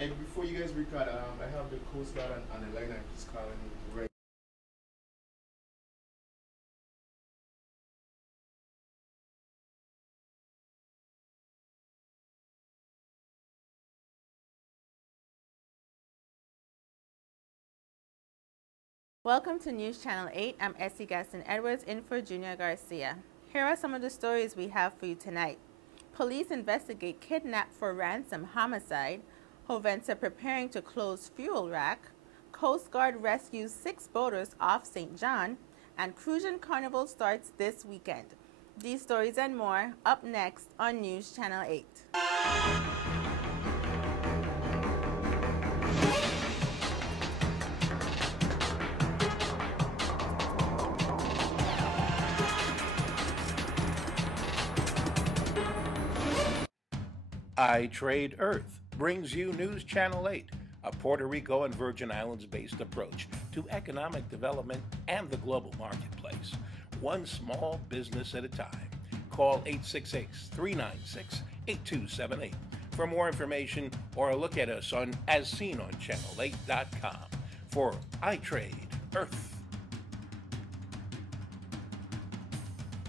And before you guys record, I have the Coast Guard on the line. I'm just calling right. Welcome to News Channel 8. I'm Essie Gaston-Edwards in for Junior Garcia. Here are some of the stories we have for you tonight. Police investigate kidnap for ransom homicide. Hovensa preparing to close fuel rack. Coast Guard rescues 6 boaters off St. John. And Crucian Carnival starts this weekend. These stories and more up next on News Channel 8. I Trade Earth brings you News Channel 8, a Puerto Rico and Virgin Islands based approach to economic development and the global marketplace, one small business at a time. Call 866-396-8278 for more information or a look at us on as seen on channel8.com for I Trade Earth.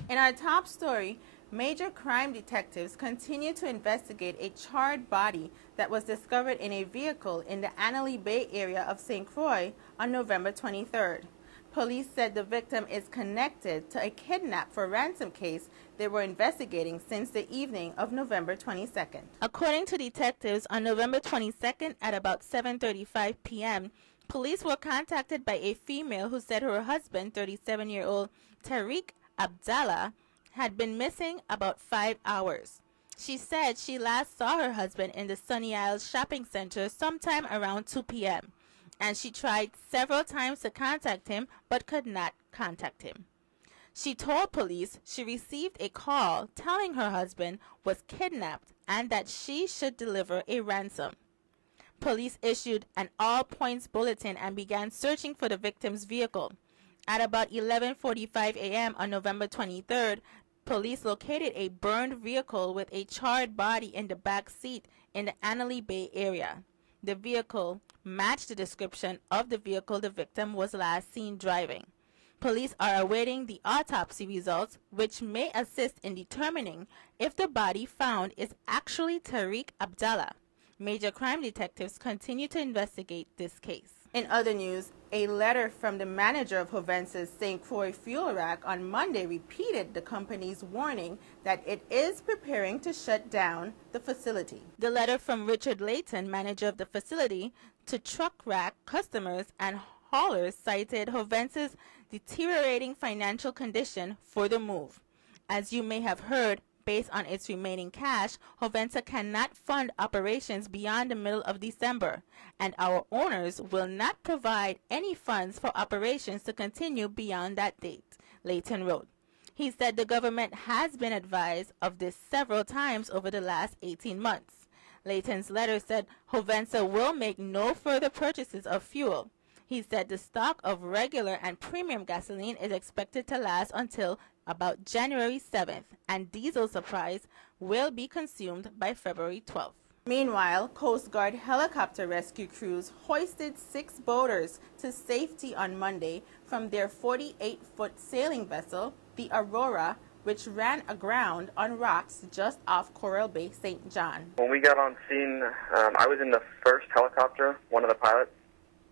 In our top story, major crime detectives continue to investigate a charred body that was discovered in a vehicle in the Annalee Bay area of St. Croix on November 23rd. Police said the victim is connected to a kidnap for ransom case they were investigating since the evening of November 22nd. According to detectives, on November 22nd at about 7:35 p.m., police were contacted by a female who said her husband, 37-year-old Tariq Abdallah, had been missing about 5 hours. She said she last saw her husband in the Sunny Isles shopping center sometime around 2 p.m. and she tried several times to contact him but could not contact him. She told police she received a call telling her husband was kidnapped and that she should deliver a ransom. Police issued an all-points bulletin and began searching for the victim's vehicle. At about 11:45 a.m. on November 23rd, police located a burned vehicle with a charred body in the back seat in the Annalee Bay area. The vehicle matched the description of the vehicle the victim was last seen driving. Police are awaiting the autopsy results, which may assist in determining if the body found is actually Tariq Abdallah. Major crime detectives continue to investigate this case. In other news, a letter from the manager of Hovensa's St. Croix fuel rack on Monday repeated the company's warning that it is preparing to shut down the facility. The letter from Richard Layton, manager of the facility, to truck rack customers and haulers cited Hovensa's deteriorating financial condition for the move. As you may have heard, based on its remaining cash, Hovensa cannot fund operations beyond the middle of December, and our owners will not provide any funds for operations to continue beyond that date, Layton wrote. He said the government has been advised of this several times over the last 18 months. Layton's letter said Hovensa will make no further purchases of fuel. He said the stock of regular and premium gasoline is expected to last until about January 7th, and diesel supplies will be consumed by February 12th. Meanwhile, Coast Guard helicopter rescue crews hoisted 6 boaters to safety on Monday from their 48-foot sailing vessel, the Aurora, which ran aground on rocks just off Coral Bay, St. John. When we got on scene, I was in the first helicopter, one of the pilots,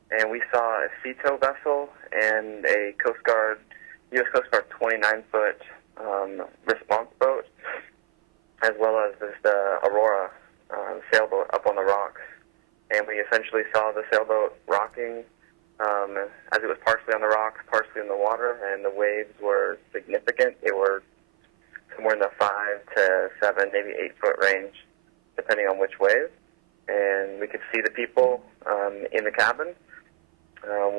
and we saw a sea-tow vessel and a Coast Guard, U.S. Coast Guard 29-foot response boat, as well as this Aurora sailboat up on the rocks. And we essentially saw the sailboat rocking as it was partially on the rocks, partially in the water, and the waves were significant. They were somewhere in the 5 to 7, maybe 8-foot range, depending on which wave. And we could see the people in the cabin.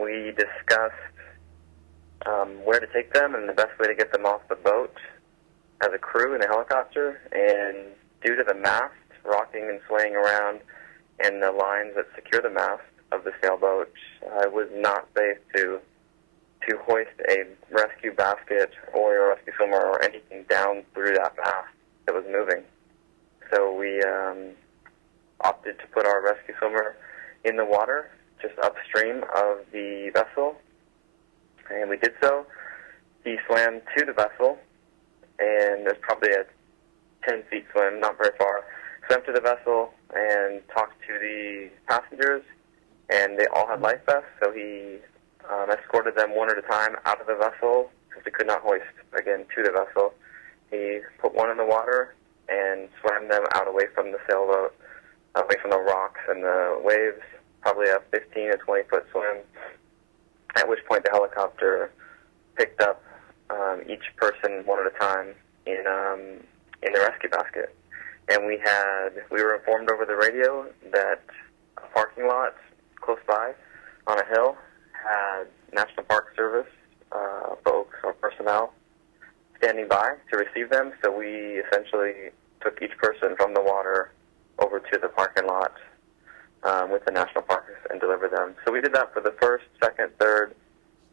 We discussed where to take them and the best way to get them off the boat as a crew in a helicopter. And due to the mast rocking and swaying around and the lines that secure the mast of the sailboat, it was not safe to hoist a rescue basket or a rescue swimmer or anything down through that mast that was moving. So we opted to put our rescue swimmer in the water just upstream of the vessel, and we did so. He swam to the vessel, and there's probably a 10-feet swim, not very far. Swam to the vessel and talked to the passengers, and they all had life vests, so he escorted them one at a time out of the vessel because we could not hoist again to the vessel. He put one in the water and swam them out away from the sailboat, away from the rocks and the waves, probably a 15 or 20-foot swim, at which point the helicopter picked up each person one at a time in the rescue basket. And we were informed over the radio that a parking lot close by on a hill had National Park Service folks or personnel standing by to receive them, so we essentially took each person from the water over to the parking lot with the national parks and delivered them. So we did that for the first, second, third,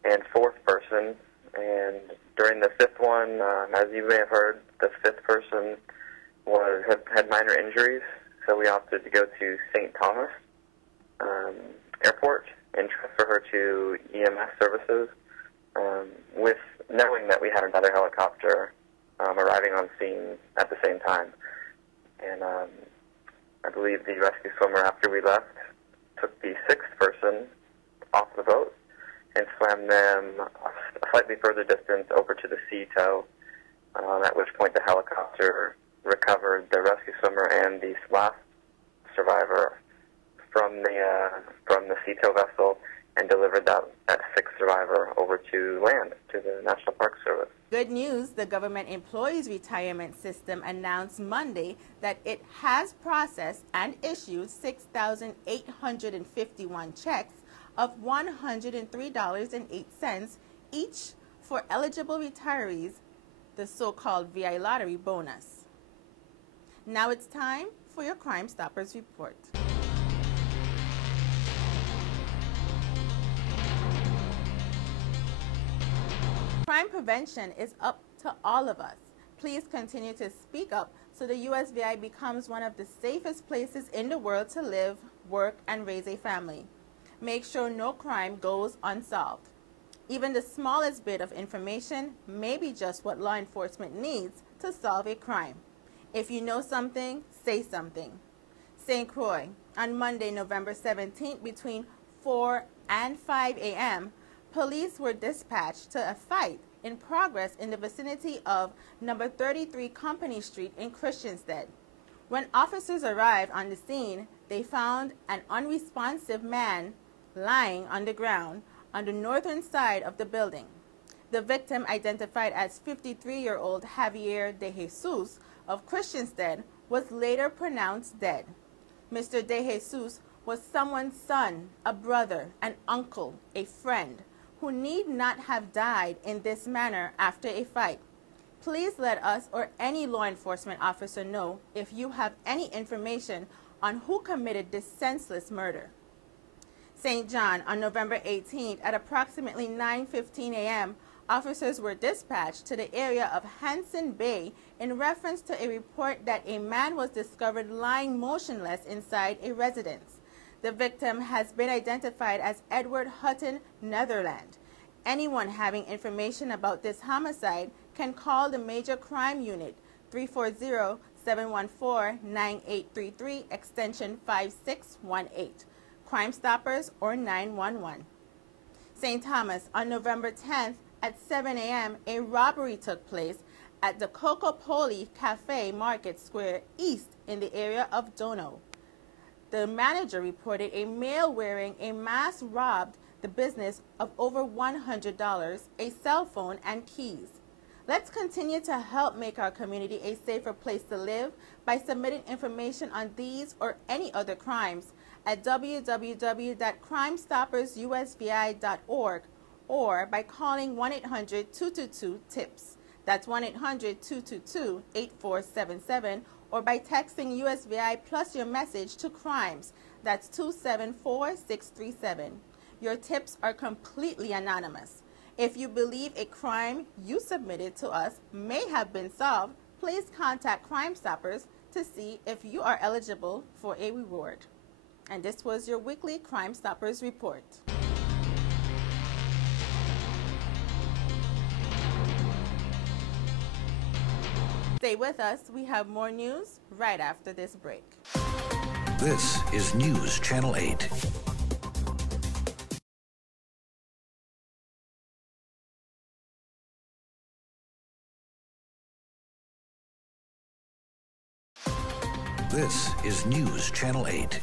and fourth person, and during the fifth one, as you may have heard, the fifth person had minor injuries, so we opted to go to St. Thomas Airport and transfer her to EMS services, with knowing that we had another helicopter arriving on scene at the same time. And I believe the rescue swimmer, after we left, took the sixth person off the boat and swam them a slightly further distance over to the sea tow, at which point the helicopter recovered the rescue swimmer and the last survivor from the sea tow vessel and delivered that sixth survivor over to land, to the National Park Service. Good news, the Government Employees Retirement System announced Monday that it has processed and issued 6,851 checks of $103.08 each for eligible retirees, the so-called VI lottery bonus. Now it's time for your Crime Stoppers report. Crime prevention is up to all of us. Please continue to speak up so the USVI becomes one of the safest places in the world to live, work, and raise a family. Make sure no crime goes unsolved. Even the smallest bit of information may be just what law enforcement needs to solve a crime. If you know something, say something. St. Croix, on Monday, November 17th, between 4 and 5 a.m., police were dispatched to a fight in progress in the vicinity of number 33 Company Street in Christiansted. When officers arrived on the scene, they found an unresponsive man lying on the ground on the northern side of the building. The victim, identified as 53-year-old Javier De Jesus of Christiansted, was later pronounced dead. Mr. De Jesus was someone's son, a brother, an uncle, a friend, who need not have died in this manner after a fight. Please let us or any law enforcement officer know if you have any information on who committed this senseless murder. St. John, on November 18th at approximately 9:15 a.m., officers were dispatched to the area of Hanson Bay in reference to a report that a man was discovered lying motionless inside a residence. The victim has been identified as Edward Hutton Netherland. Anyone having information about this homicide can call the Major Crime Unit 340-714-9833 extension 5618, Crime Stoppers, or 911. St. Thomas, on November 10th at 7 a.m., a robbery took place at the Cocopoli Cafe Market Square East in the area of Dono. The manager reported a male wearing a mask robbed the business of over $100, a cell phone, and keys. Let's continue to help make our community a safer place to live by submitting information on these or any other crimes at www.crimestoppersusvi.org or by calling 1-800-222-TIPS. That's 1-800-222-8477, or by texting USVI plus your message to crimes. That's 274-637. Your tips are completely anonymous. If you believe a crime you submitted to us may have been solved, please contact Crime Stoppers to see if you are eligible for a reward. And this was your weekly Crime Stoppers report. Stay with us. We have more news right after this break. This is News Channel 8. This is News Channel 8.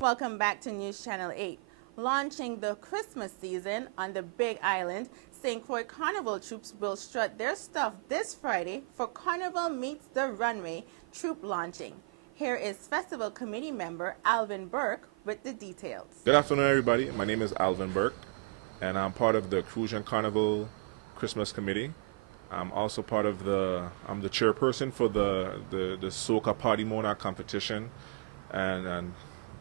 Welcome back to News Channel 8. Launching the Christmas season on the Big Island, St. Croix Carnival troops will strut their stuff this Friday for Carnival Meets the Runway troop launching. Here is Festival Committee member Alvin Burke with the details. Good afternoon, everybody. My name is Alvin Burke, and I'm part of the Cruise and Carnival Christmas Committee. I'm also part of I'm the chairperson for the Soca Party Monarch competition, and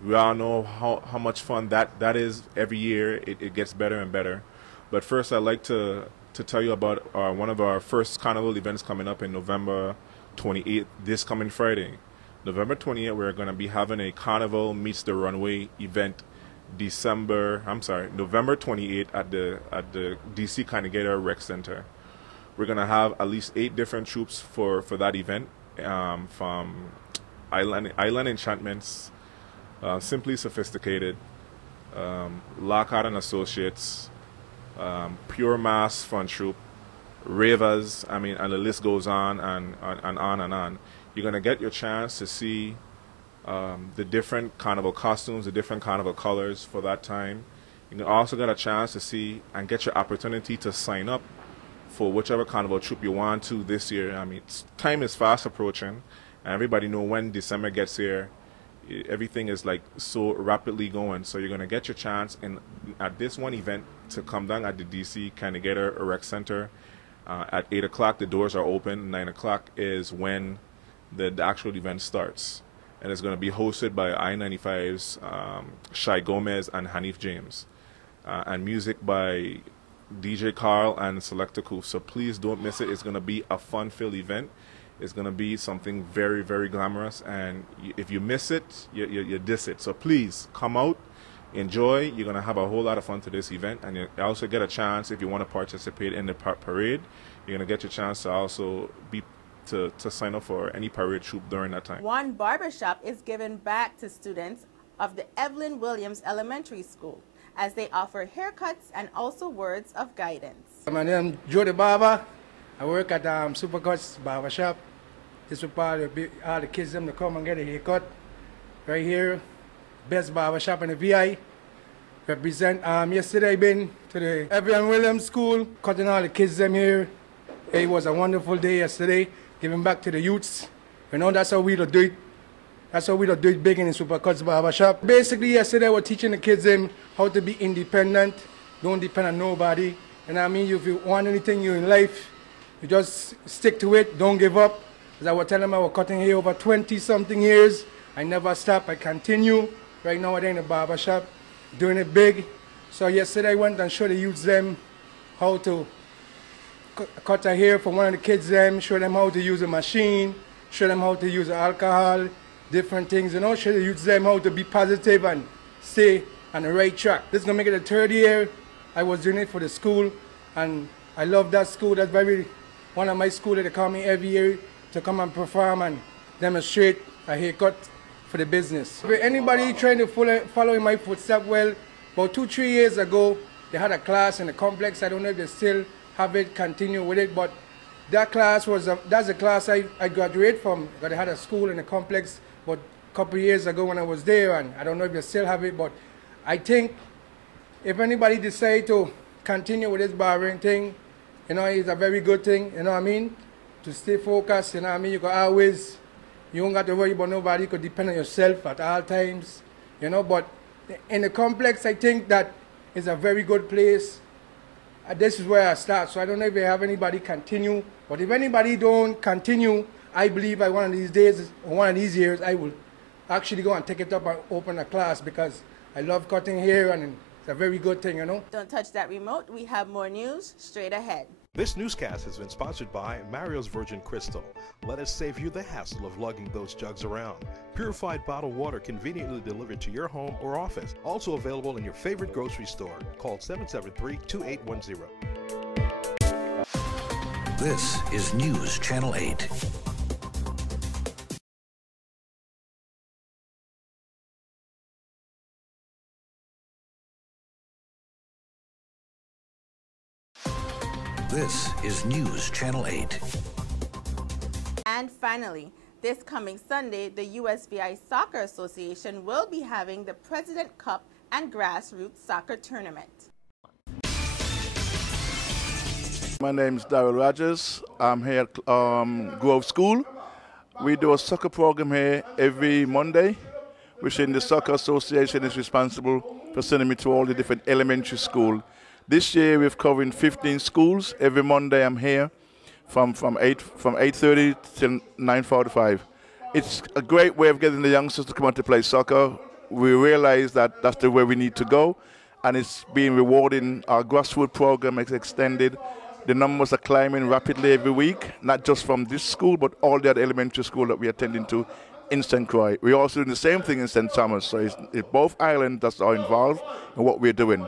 we all know how much fun that is every year. It gets better and better. But first, I'd like to tell you about one of our first carnival events coming up in November 28th, this coming Friday. November 28th, we're going to be having a Carnival Meets the Runway event November 28th at the DC Carnegie Rec Center. We're going to have at least 8 different troops for that event, from Island Enchantments, Simply Sophisticated, Lockhart and Associates, Pure Mass Front Troop, Ravers, and the list goes on and on and on. You're going to get your chance to see the different carnival costumes, the different carnival colors for that time. You also get a chance to see and get your opportunity to sign up for whichever carnival troop you want to this year. Time is fast approaching, and everybody know when December gets here, everything is like so rapidly going. So you're going to get your chance at this one event to come down at the DC Carnegie Rec Center at 8 o'clock. The doors are open. 9 o'clock is when the actual event starts. And it's going to be hosted by I-95's Shai Gomez and Hanif James. And music by DJ Carl and Selector Koof. So please don't miss it. It's going to be a fun-filled event. It's going to be something very, very glamorous. And if you miss it, you diss it. So please come out, enjoy. You're going to have a whole lot of fun to this event. And you also get a chance, if you want to participate in the parade, you're going to get your chance to also to sign up for any parade troop during that time. One barbershop is given back to students of the Evelyn Williams Elementary School as they offer haircuts and also words of guidance. My name is Jody Barber. I work at Supercuts Barbershop. This is part of all the kids them to come and get a haircut. Right here, best barbershop in the VI. Represent. Yesterday I been to the Evelyn Williams School, cutting all the kids them here. It was a wonderful day yesterday, giving back to the youths. That's how we do it. That's how we do it big in the Supercuts Barbershop. Basically, yesterday we're teaching the kids them how to be independent, don't depend on nobody. And if you want anything in life, you just stick to it, don't give up. As I was telling them, I was cutting hair over 20-something years. I never stop, I continue. Right now I'm in the barbershop, doing it big. So yesterday I went and showed the youths them how to cut a hair for one of the kids them, show them how to use a machine, show them how to use alcohol, different things, show the youths them how to be positive and stay on the right track. This is going to make it the 3rd year. I was doing it for the school, and I love that school. That's one of my schools that they call me every year to come and perform and demonstrate a haircut for the business. If anybody trying to follow in my footsteps, well, about 2-3 years ago, they had a class in the complex. I don't know if they still have it, continue with it, but that class that's a class I graduated from. But I had a school in the complex about a couple of years ago when I was there, and I don't know if they still have it, but I think if anybody decide to continue with this barbering thing, it's a very good thing, to stay focused, you can always, you don't got to worry about nobody, you could depend on yourself at all times, but in the complex, I think that is a very good place. This is where I start, so I don't know if they have anybody continue, but if anybody don't continue, I believe by one of these days, or one of these years, I will actually go and take it up and open a class because I love cutting hair and it's a very good thing, Don't touch that remote. We have more news straight ahead. This newscast has been sponsored by Mario's Virgin Crystal. Let us save you the hassle of lugging those jugs around. Purified bottled water conveniently delivered to your home or office. Also available in your favorite grocery store. Call 773-2810. This is News Channel 8. This is News Channel 8. And finally, this coming Sunday, the USVI Soccer Association will be having the President Cup and Grassroots Soccer Tournament. My name is Darrell Rogers. I'm here at Grove School. We do a soccer program here every Monday, which in the Soccer Association is responsible for sending me to all the different elementary schools. This year we're covering 15 schools. Every Monday I'm here from 8:30 till 9:45. It's a great way of getting the youngsters to come out to play soccer. We realize that that's the way we need to go, and it's being rewarding. Our grassroots program is extended. The numbers are climbing rapidly every week, not just from this school, but all the other elementary schools that we're attending to in St. Croix. We're also doing the same thing in St. Thomas, so it's both islands that are involved in what we're doing.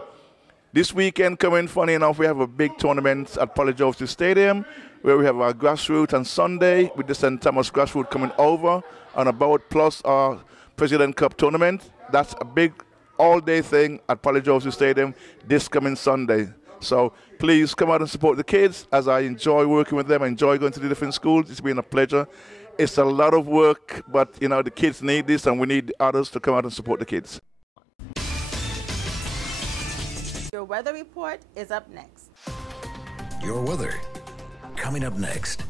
This weekend coming, funny enough, we have a big tournament at Polyjovsky Stadium where we have our grassroots on Sunday with the St. Thomas grassroots coming over and about plus our President Cup tournament. That's a big all-day thing at Polyjovsky Stadium this coming Sunday. So please come out and support the kids as I enjoy working with them. I enjoy going to the different schools. It's been a pleasure. It's a lot of work, but you know the kids need this and we need others to come out and support the kids. Your weather report is up next. Your weather coming up next.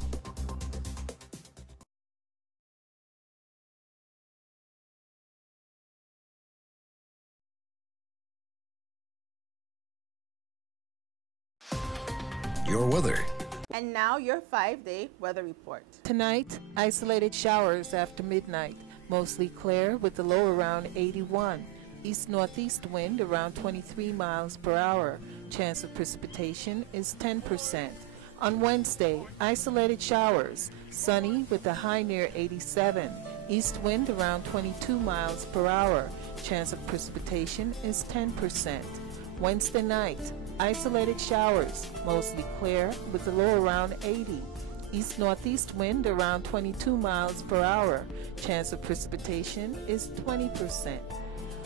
Your weather. And now your 5-day weather report. Tonight, isolated showers after midnight, mostly clear with the low around 81. East-northeast wind around 23 miles per hour. Chance of precipitation is 10%. On Wednesday, isolated showers, sunny with a high near 87. East wind around 22 miles per hour. Chance of precipitation is 10%. Wednesday night, isolated showers, mostly clear with a low around 80. East-northeast wind around 22 miles per hour. Chance of precipitation is 20%.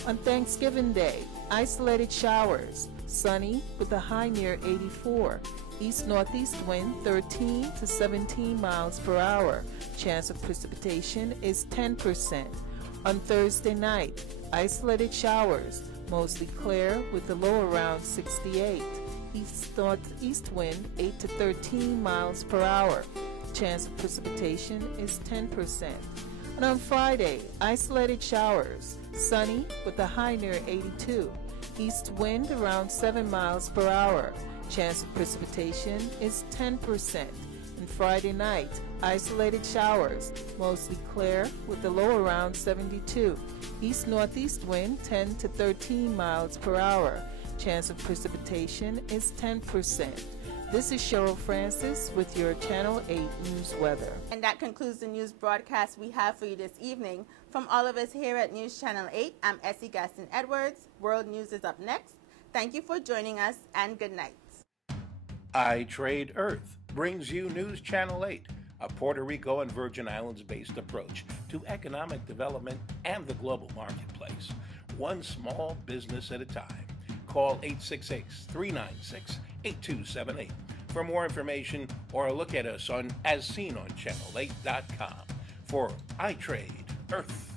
On Thanksgiving Day, isolated showers, sunny with a high near 84. East-northeast wind 13 to 17 miles per hour. Chance of precipitation is 10%. On Thursday night, isolated showers, mostly clear with a low around 68. East-northeast wind 8 to 13 miles per hour. Chance of precipitation is 10%. And on Friday, isolated showers, sunny with a high near 82. East wind around 7 miles per hour. Chance of precipitation is 10%. And Friday night, isolated showers, mostly clear with a low around 72. East-northeast wind 10 to 13 miles per hour. Chance of precipitation is 10%. This is Cheryl Francis with your Channel 8 News Weather. And that concludes the news broadcast we have for you this evening. From all of us here at News Channel 8, I'm Essie Gaston-Edwards. World News is up next. Thank you for joining us, and good night. I Trade Earth brings you News Channel 8, a Puerto Rico and Virgin Islands-based approach to economic development and the global marketplace, one small business at a time. Call 866-396-8278 for more information or a look at us on as seen on channel8.com for I Trade Earth.